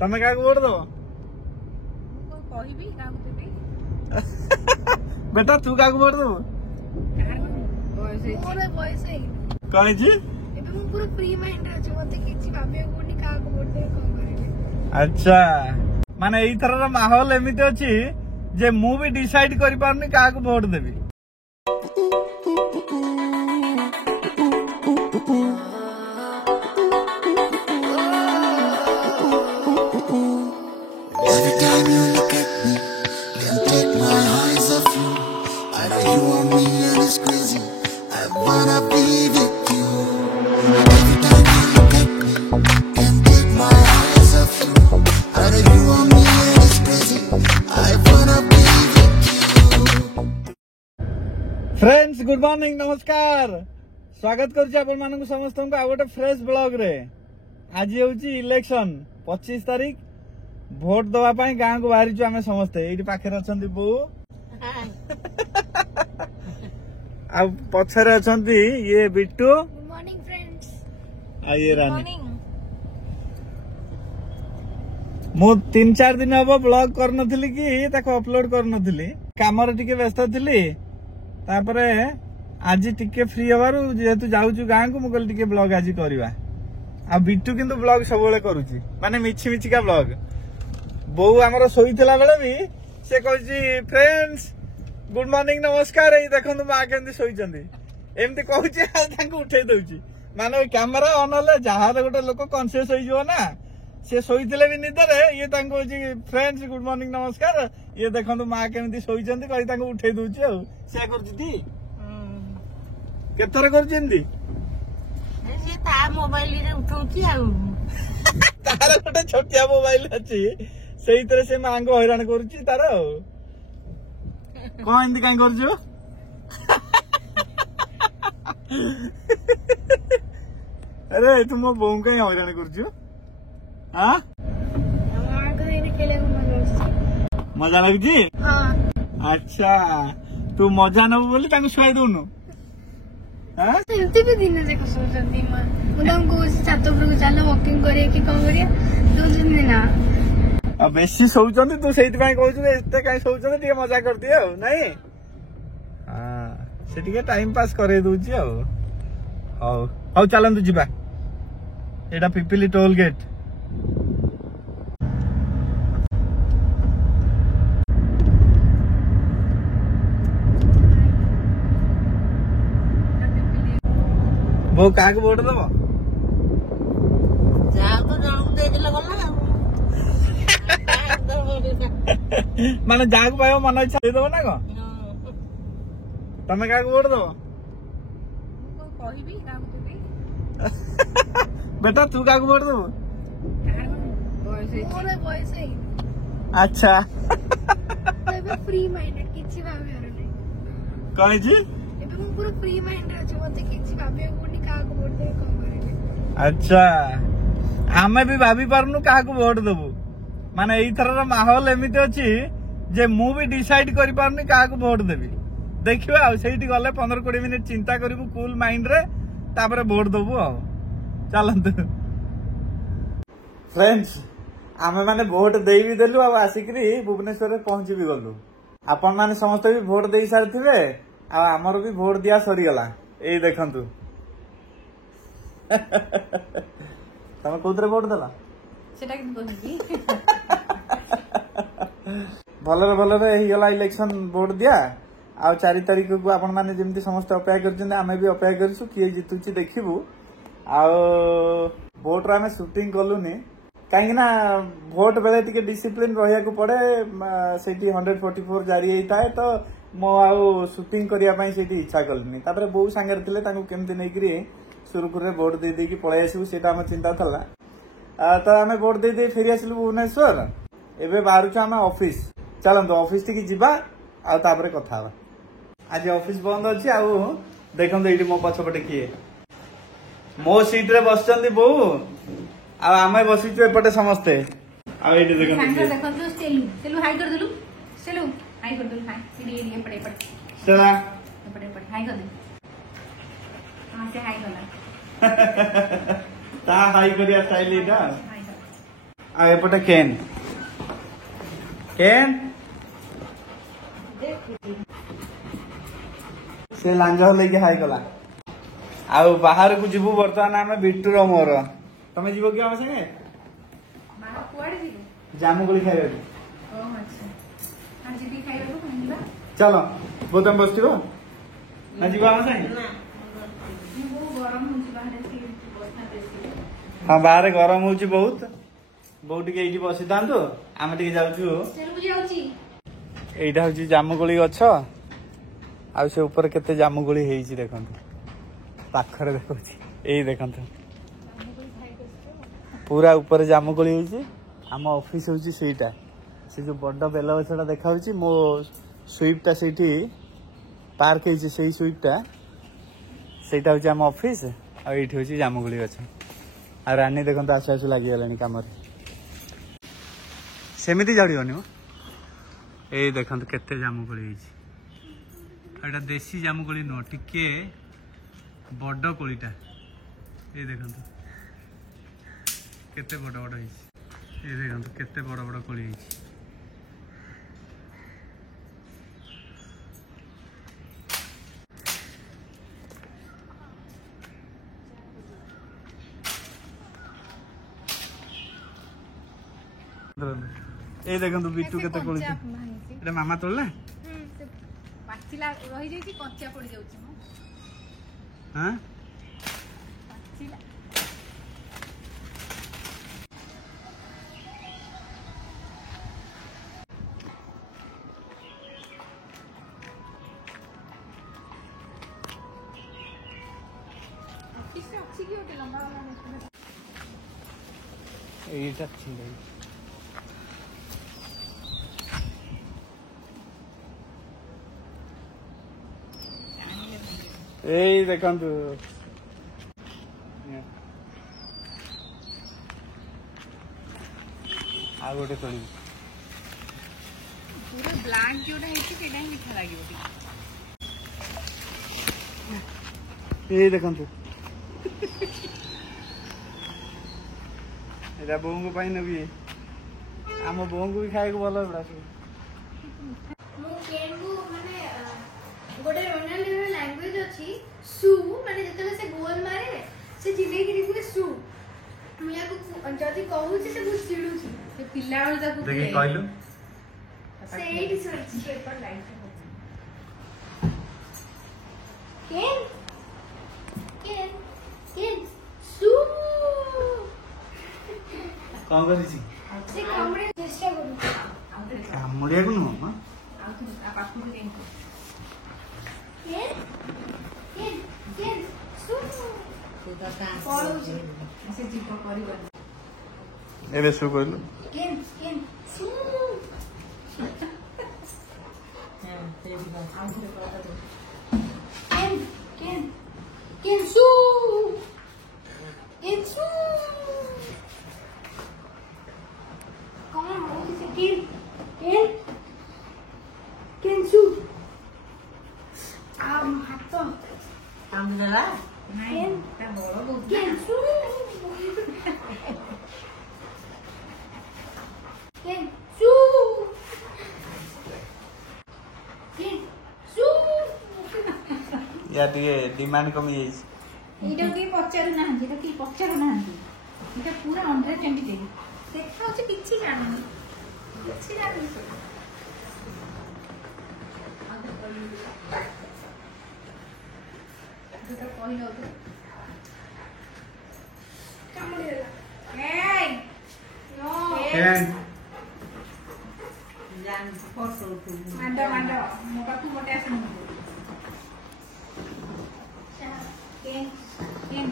तमे क्या वोट दो बेटा तू क्या वोट दो अच्छा माने एई थरर माहौल एमिति अछि जे मु भी डिसाइड करि पारनी काहा को vote Devi. Every time you look at me, can't take my eyes off you. I know you want me and it's crazy. I wanna be with you. Every time you look at me, can't take my eyes off you. I know you want me and it's crazy. I wanna be with you. Friends good morning नमस्कार स्वागत करुछि आपन मानक समस्त को आ गोटे fresh blog रे। आज होउछि election 25 तारीख भोट दवा पाई गाँ को बाहरी छु आमे समस्ते एठी पाखे अछंती बो आ पछरे अछंती ये बिट्टू गुड मॉर्निंग फ्रेंड्स आ ये रानी मु 3-4 दिन अब ब्लॉग कर नथिली कि ताको अपलोड कर नथिली काम रे टिके व्यस्त थिली तापरे आज टिके फ्री हबारु जेतु जाउछु गाँ को मु कहली टिके ब्लॉग आज करबा आ बिट्टू किंतु ब्लॉग सब बेले करूची माने मिछि मिछि का ब्लॉग बो हमर सोईतला बेले भी से कहछि फ्रेंड्स गुड मॉर्निंग नमस्कार ए देखंतु मा केंदी सोईचंदी एमती कहछि आ तांको उठै दउची माने कैमरा ऑन हले जहार गोटे लोक कॉन्शियस होई जो ना से सोईतले भी निदरे ये तांको कहछि फ्रेंड्स गुड मॉर्निंग नमस्कार ये देखंतु मा केंदी सोईचंदी कहि तांको उठै दउची आ से करछि ती केतर करछि एंदी से ता मोबाइल रे उठौची आ तार गोटे छोटिया मोबाइल अछि सेही तरह से मांगो हैरान करूची तार कौन एंदी काई करछु अरे तुम बों काई हैरान करछु हां हमार घर रे खेले मजा लागजी हां अच्छा तू मजा न बोली तांको सुआई दोनु हां एमती भी दिन देखो सोचंदी मुदम को छात ऊपर को चलो वॉकिंग करे कि कोन करिया दो दिन ना आ बेसी सोचंदी तू सेति पई कहछु एते काई सोचंदी टिके मजा कर दिए हो नहीं हां से टिके टाइम पास करे दोची हो हौ हौ चलंतु जिबा एटा पिपिली टोल गेट वो काग वोट दबो जा तो जणु दे देला गला माने जाग पायो मन इच्छा दे दबो ना को तमे काग वोट दबो कहबी काम देबी बेटा तू काग वोट दबो बॉयस है अच्छा एबे फ्री माइंडेड किछि भाबे हरने कहि जी एबे मु पूरा फ्री माइंड अछि मते किछि भाबे कोनी का को वोट दे कोन करे अच्छा आमे भी भाभी पारनु काहा को वोट देबो माने एई थरर माहौल एमिति अछि जे मु भी डिसाइड करि पारनी काहा को वोट देबी देखिबा आ सेठी गले 15-20 मिनिट चिंता करिबु कूल माइंड रे तापरे वोट देबो आ चलंतु फ्रेंड्स आमे माने वोट देई भी देलु आ आसिकरी भुवनेश्वर रे पहुंची भी गलु आपन माने समस्त भी वोट देई सारथिबे आ हमर भी वोट दिया सरी गला एई देखंतु तमे कोदरे वोट देला सेटा कि कहबी भलरे ही गला इलेक्शन वोट दिया आ 4 तारीख को आपण माने जेमती समस्त अपेक्षा करछन आमे भी अपेक्षा करछु किए जितुची देखिबु आ वोट रा में शूटिंग कलुनी काहे ना वोट बेले टिके डिसिप्लिन रहिया को पड़े सेठी 144 जारी हेताए तो मो आ शूटिंग करिया पई सेठी इच्छा करलनी तापर बहु संगे थिले ताकू केमती नै करी सुरुकुर रे वोट दे दे की पळे आसु सेटा हम चिंता थला तो आमे वोट दे दे फेरी आसलु भुवनेश्वर एबे बाहरु छ हम ऑफिस चलंतो ऑफिस टिकी जिबा आ तापर कथा बा आज ऑफिस बंद अछि आ देखंतो एठी मो पछपटे किए मो सीट रे बसचंदी बो आ आमे बसी छु एपटे समस्ते आ एठी देखंतो देखंतो सेलु हाई कर देलु सेलु हाई कर देलु हाई सीडी एरिया पड़े चला पड़े हाई कर दे हां से हाई करला ता हाई करिया स्टाइल इटा आ एपटे केन केन से लांज लेके हाई कला आउ बाहर को जीवु बर्तमान आम बिट्टूर मोर तमें जीव कि आम संगे जामुकोली खाइबा चलो वो तुम बस ना जीव आम संगे हाँ बाहर गरम हो बहुत बहुत टे बसी था आम टे जाऊँ एटा हूँ जामुकोली गछ आ से ऊपर केते जामुकोली हेइची देखंतु पाखरे देखौची एई देखंतु पूरा ऊपर जामुकोली हेइची आम ऑफिस होची सेटा से जो बड़ बेल गछटा देखाउची मो स्विफ्टटा सेठी पार्क हेइची सेई स्विफ्टटा सेटा होची आम ऑफिस आ एठी होची जामुकोली गछ आ रानी देखंतु आसु आसु लागि गेलानी काम रे सेमिति जाडियोनी हो ए देखंतु केते जामुकोली हेइची एटा देसी जामुकोली नुह टिके बड़ कोलीटा ये देखंतु केते बड़ बड़ हेइची ये देखंतु केते बड़ बड़ कोली हेइची ए देखंतु बिट्टू केते कोली एटा मामा तोड़ला पाचिला रही जाई कच्चा पड़ जाउची हां पाचिला किसे अच्छी की होते लंबा वाला एटा छिंदई ए देखंतु आ गोटे तोड़ी पूरा ब्लैक जोड़ा हेची केडा ही मिठा लागियो ए देखंतु एटा बोंगो पाई नबी आम बोंगो भी खाए को भलो बड़ा मो केनगु माने गोटे रोनाल्डो लैंग्वेज अछि सु माने जतले से गोल मारे से जिले गिरी को सु मुया को जदी कहू से बहुत चिड़ू छी से पिल्ला वाला ताको देखि कहलु से एडी सोच पेपर लाइट केन केन केन सु कौन करी छी से कामरे चेष्टा करू कामुड़िया को नुह मां आ पाखु के केन केन केन सु पळुची से जीव करिबा एबे सु कहलु केन केन सु केन केन केन सु केन सु कौन हो से केन केन केन सु आम हाथ आम जरा नहीं ता बड़ बहुत केन सु केन सु केन सु या टिके डिमांड कमी जाई এইটা কি পচারু না যেটা কি পচারু না এটা পুরো 120 টাকা দেখা হচ্ছে কিছু জানেনি কিছু জানেনি এটা কইলো তো কামড়ে এই নো কেন জান ফটো মান্ডা মান্ডা মোটা তো মোটা আছে কেন কেন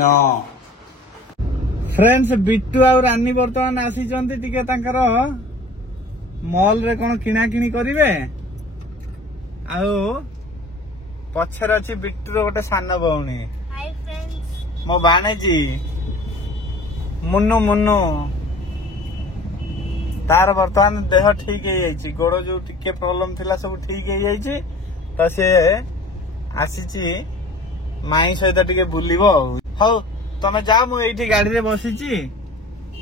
नो फ्रेंड्स बिट्टू आ रानी बर्तमान आसीचंती टिके तांकर मॉल रे कोन किना किनी करिवे आउ पछर अछि बिट्टू रो गोटे सान बौणी हाय फ्रेंड्स मो बाणेजी मुन्नु मुन्नु तार बर्तमान देह ठीक है गोड़ जो टिके प्रॉब्लम थिला सब ठीक है तो सी आसी माई सहित टिके बुलिबो हौ तमे जा मु एठी गाड़ी रे बसिची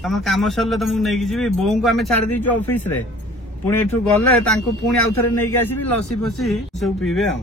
तम काम सरले तुमको नहीं जीवी बोऊ को आम छाड़ दीचु ऑफिस रे पुणी एठू गले तांको पुणी आउ थरे नहीं आसीबी लसी फसी सब पीबे आ